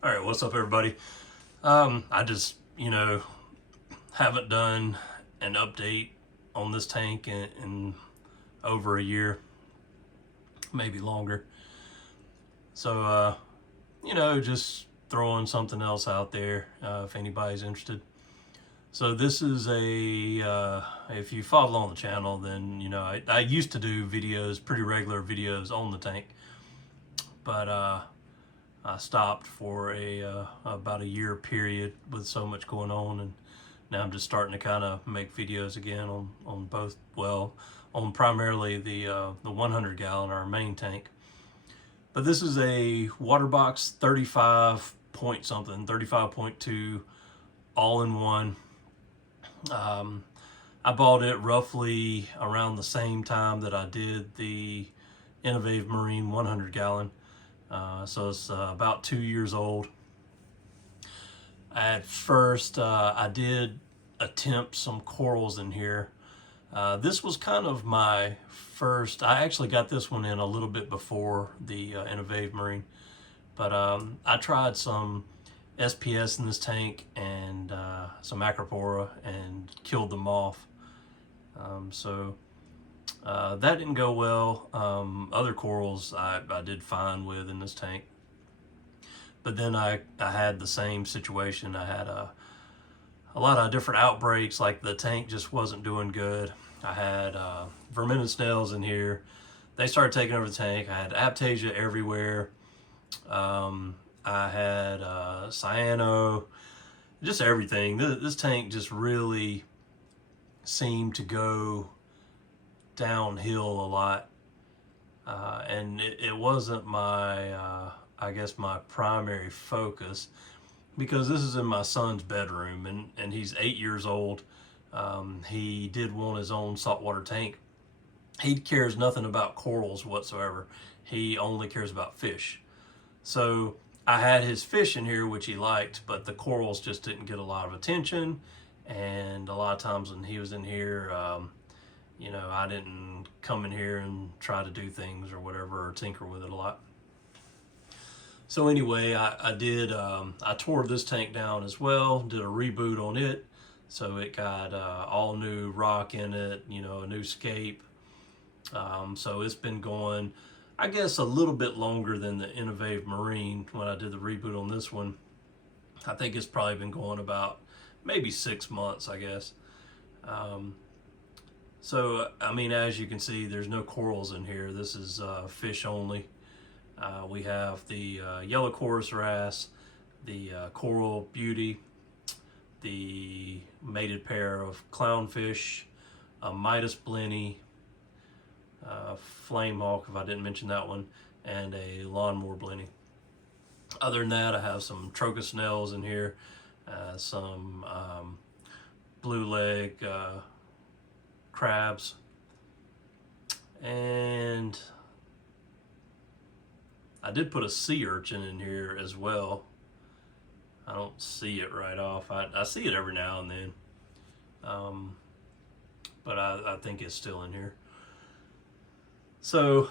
All right, what's up, everybody? I just, haven't done an update on this tank in over a year, maybe longer. So, just throwing something else out there if anybody's interested. So this is if you follow on the channel, then I used to do videos, pretty regular videos on the tank, but I stopped for about a year period with so much going on, and now I'm just starting to kind of make videos again on both. Well, on primarily the 100 gallon, our main tank. But this is a WaterBox 35 point something, 35.2, all in one. I bought it roughly around the same time that I did the Innovative Marine 100 gallon. So it's about 2 years old. At first, I did attempt some corals in here. This was kind of my first. I actually got this one in a little bit before the Innovative Marine, but I tried some SPS in this tank and some Acropora and killed them off. That didn't go well. Other corals I did fine with in this tank. But then I had the same situation. I had a lot of different outbreaks, like the tank just wasn't doing good. I had verminid snails in here. They started taking over the tank. I had aptasia everywhere. I had cyano, just everything. This tank just really seemed to go downhill a lot, and it wasn't my I guess my primary focus, because this is in my son's bedroom, and he's 8 years old. He did want his own saltwater tank. He cares nothing about corals whatsoever. He only cares about fish. So I had his fish in here, which he liked, but the corals just didn't get a lot of attention. And a lot of times when he was in here, I didn't come in here and try to do things or whatever, or tinker with it a lot. So anyway, I tore this tank down as well, did a reboot on it. So it got all new rock in it, a new scape. So it's been going, I guess, a little bit longer than the Innovative Marine when I did the reboot on this one. I think it's probably been going about maybe 6 months, I guess. So, I mean, as you can see, there's no corals in here. This is fish only. We have the yellow chorus wrasse, the coral beauty, the mated pair of clownfish, a Midas blenny, flame hawk, if I didn't mention that one, and a lawnmower blenny. Other than that, I have some trocus snails in here, some blue leg crabs, and I did put a sea urchin in here as well. I don't see it right off. I see it every now and then, but I think it's still in here. So,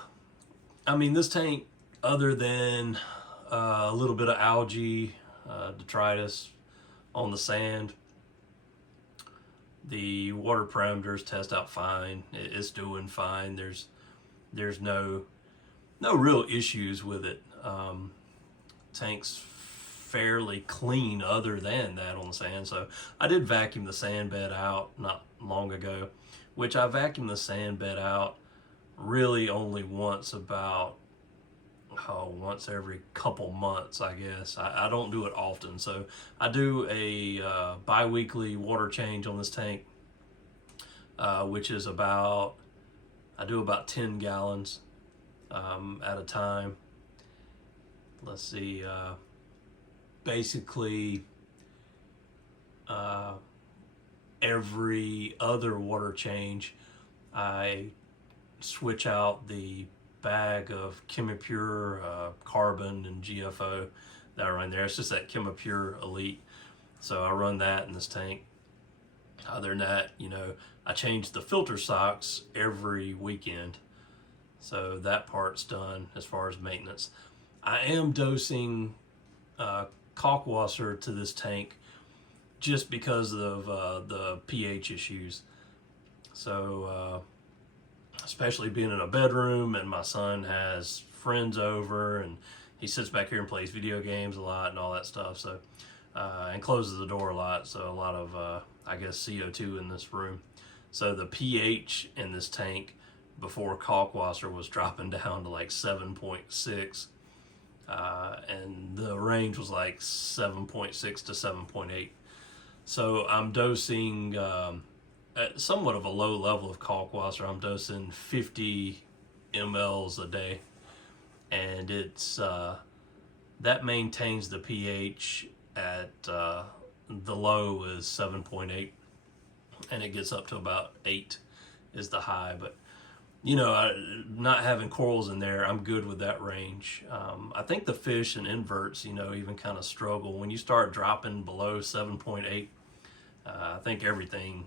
I mean, this tank, other than a little bit of algae, detritus on the sand, the water parameters test out fine. It's doing fine. There's no real issues with it. Tank's fairly clean other than that on the sand. So I did vacuum the sand bed out not long ago, which I vacuumed the sand bed out really only once every couple months, I guess. I don't do it often. So I do a bi-weekly water change on this tank, which is I do about 10 gallons at a time. Let's see, basically every other water change, I switch out the bag of ChemiPure carbon and GFO that I run there. It's just that ChemiPure Elite. So I run that in this tank. Other than that, I change the filter socks every weekend. So that part's done as far as maintenance. I am dosing kalkwasser to this tank just because of the pH issues. So especially being in a bedroom, and my son has friends over, and he sits back here and plays video games a lot and all that stuff. So and closes the door a lot, so a lot of I guess CO2 in this room. So the pH in this tank before kalkwasser was dropping down to like 7.6, and the range was like 7.6 to 7.8. So I'm dosing at somewhat of a low level of kalkwasser. I'm dosing 50 mLs a day, and it's that maintains the pH at the low is 7.8, and it gets up to about 8 is the high. But you know, not having corals in there, I'm good with that range. I think the fish and inverts, you know, even kind of struggle when you start dropping below 7.8. I think everything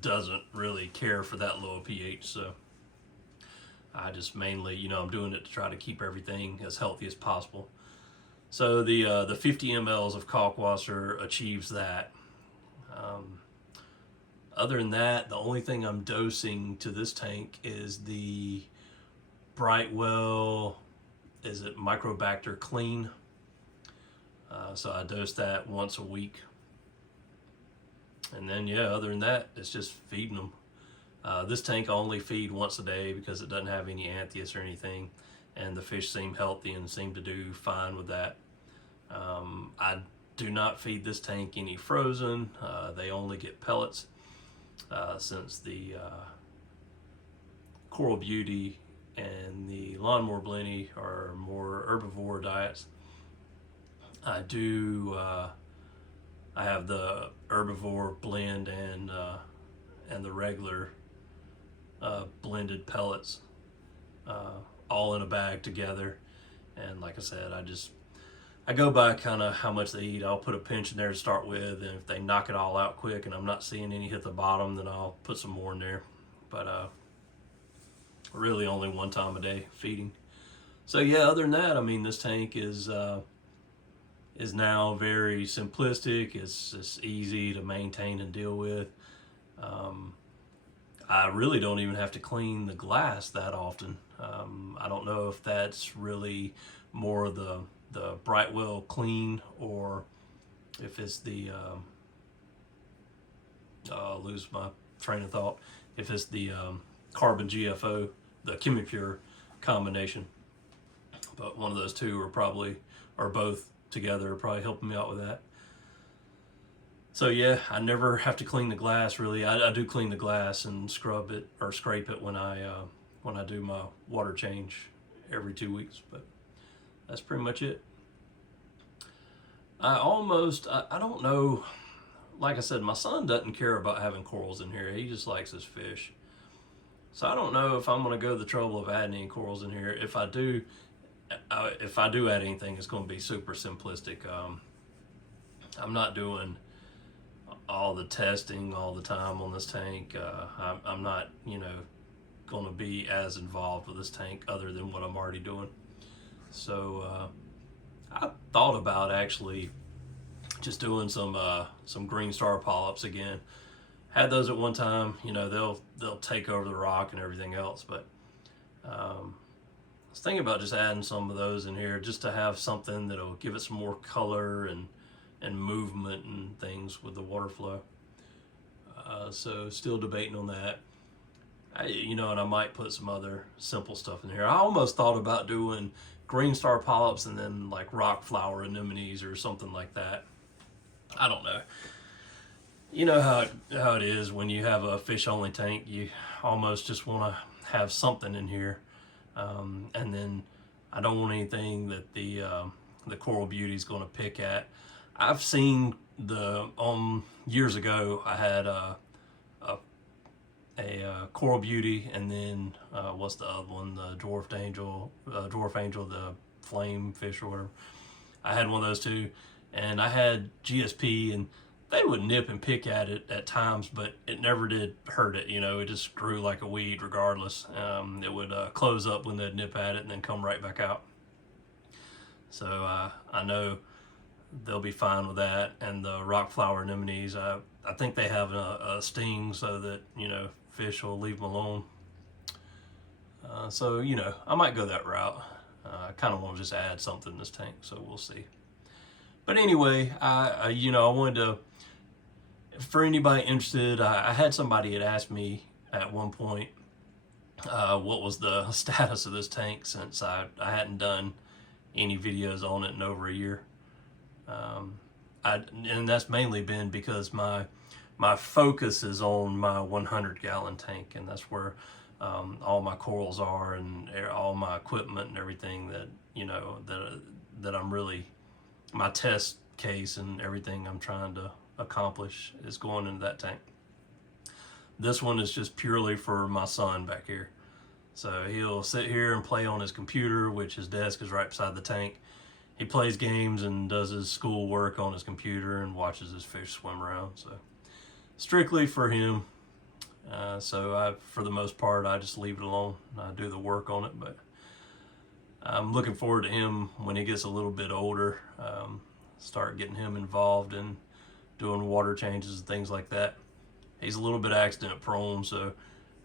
doesn't really care for that low pH. So I just mainly, you know, I'm doing it to try to keep everything as healthy as possible. So the 50 mLs of kalkwasser achieves that. Other than that, the only thing I'm dosing to this tank is the Brightwell, is it Microbacter Clean? So I dose that once a week. And then, yeah, other than that, it's just feeding them. This tank I only feed once a day because it doesn't have any anthias or anything, and the fish seem healthy and seem to do fine with that. I do not feed this tank any frozen. They only get pellets, since the Coral Beauty and the Lawnmower Blenny are more herbivore diets. I do I have the herbivore blend and the regular blended pellets all in a bag together. And like I said, I go by kind of how much they eat. I'll put a pinch in there to start with, and if they knock it all out quick and I'm not seeing any hit the bottom, then I'll put some more in there. But really only one time a day feeding. So yeah, other than that, I mean, this tank is now very simplistic. It's easy to maintain and deal with. I really don't even have to clean the glass that often. I don't know if that's really more the Brightwell Clean, or if it's the I'll lose my train of thought, if it's the Carbon GFO, the ChemiPure combination. But one of those two are probably, or both together, are probably helping me out with that. So yeah, I never have to clean the glass really. I do clean the glass and scrub it or scrape it when I do my water change every 2 weeks, but that's pretty much it. I don't know, like I said, my son doesn't care about having corals in here. He just likes his fish. So I don't know if I'm going to go the trouble of adding any corals in here. If I do add anything, it's going to be super simplistic. I'm not doing all the testing all the time on this tank. I'm not, you know, going to be as involved with this tank other than what I'm already doing. So I thought about actually just doing some green star polyps again. Had those at one time. You know, they'll take over the rock and everything else, but I was thinking about just adding some of those in here just to have something that'll give it some more color and movement and things with the water flow. So still debating on that. And I might put some other simple stuff in here. I almost thought about doing green star polyps and then like rock flower anemones or something like that. I don't know. You know how it is when you have a fish only tank. You almost just want to have something in here, and then I don't want anything that the Coral Beauty is going to pick at. I've seen years ago I had a Coral Beauty, and then what's the other one? The Dwarf Angel, the flame fish or whatever. I had one of those too, and I had GSP, and they would nip and pick at it at times, but it never did hurt it. It just grew like a weed regardless. It would close up when they'd nip at it and then come right back out. So I know they'll be fine with that. And the rock flower anemones, I think they have a sting so that, you know, fish will leave them alone. So, you know, I might go that route. I kind of want to just add something in this tank, so we'll see. But anyway, you know, I wanted to, for anybody interested, I had somebody had asked me at one point what was the status of this tank, since I hadn't done any videos on it in over a year. And that's mainly been because my focus is on my 100-gallon tank, and that's where all my corals are, and all my equipment and everything that, you know, that I'm really, my test case and everything I'm trying to accomplish is going into that tank. This one is just purely for my son back here. So he'll sit here and play on his computer, which his desk is right beside the tank. He plays games and does his school work on his computer and watches his fish swim around. So strictly for him. So for the most part, I just leave it alone. I do the work on it, but I'm looking forward to him when he gets a little bit older. Start getting him involved in doing water changes and things like that. He's a little bit accident prone, so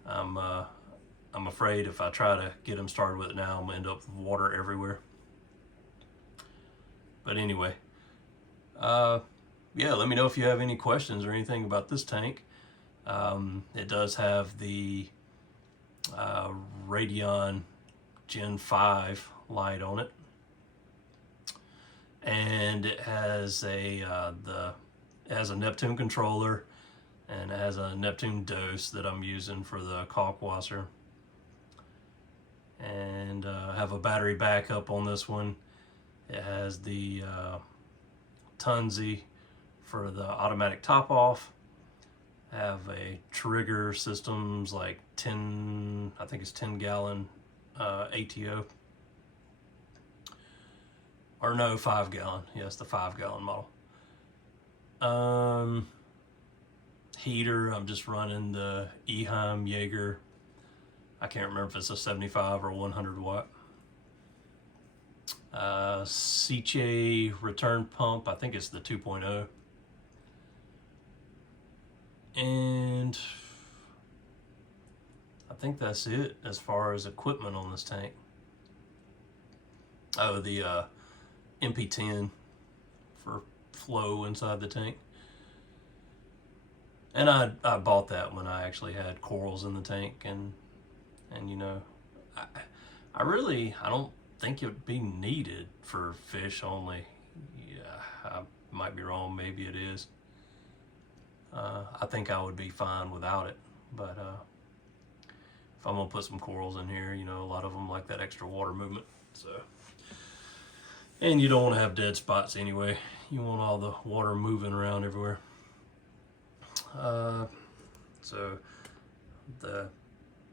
I'm afraid if I try to get him started with it now, I'm gonna end up with water everywhere. But anyway, yeah, let me know if you have any questions or anything about this tank. It does have the Radion Gen 5 light on it, and it has a it has a Neptune controller, and it has a Neptune dose that I'm using for the Kalkwasser. And I have a battery backup on this one. It has the Tunzi for the automatic top off. I have a trigger systems, like 10, I think it's 10-gallon ATO. Or no, 5-gallon. Yes, the 5-gallon model. Heater, I'm just running the Eheim Jaeger. I can't remember if it's a 75 or 100 watt. Sicce return pump, I think it's the 2.0. And I think that's it as far as equipment on this tank. Oh, the MP10 for flow inside the tank. And I bought that when I actually had corals in the tank, and you know, I don't think it would be needed for fish only. Yeah, I might be wrong, maybe it is. I think I would be fine without it, but if I'm gonna put some corals in here, you know, a lot of them like that extra water movement, so. And you don't want to have dead spots anyway. You want all the water moving around everywhere. So the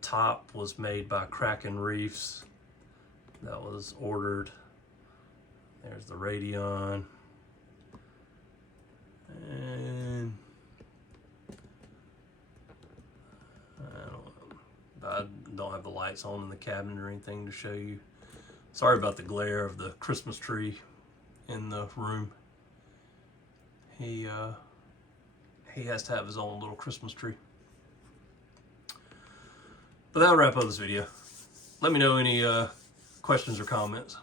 top was made by Kraken Reefs. That was ordered. There's the Radion. And I don't have the lights on in the cabinet or anything to show you. Sorry about the glare of the Christmas tree in the room. He has to have his own little Christmas tree. But that'll wrap up this video. Let me know any questions or comments.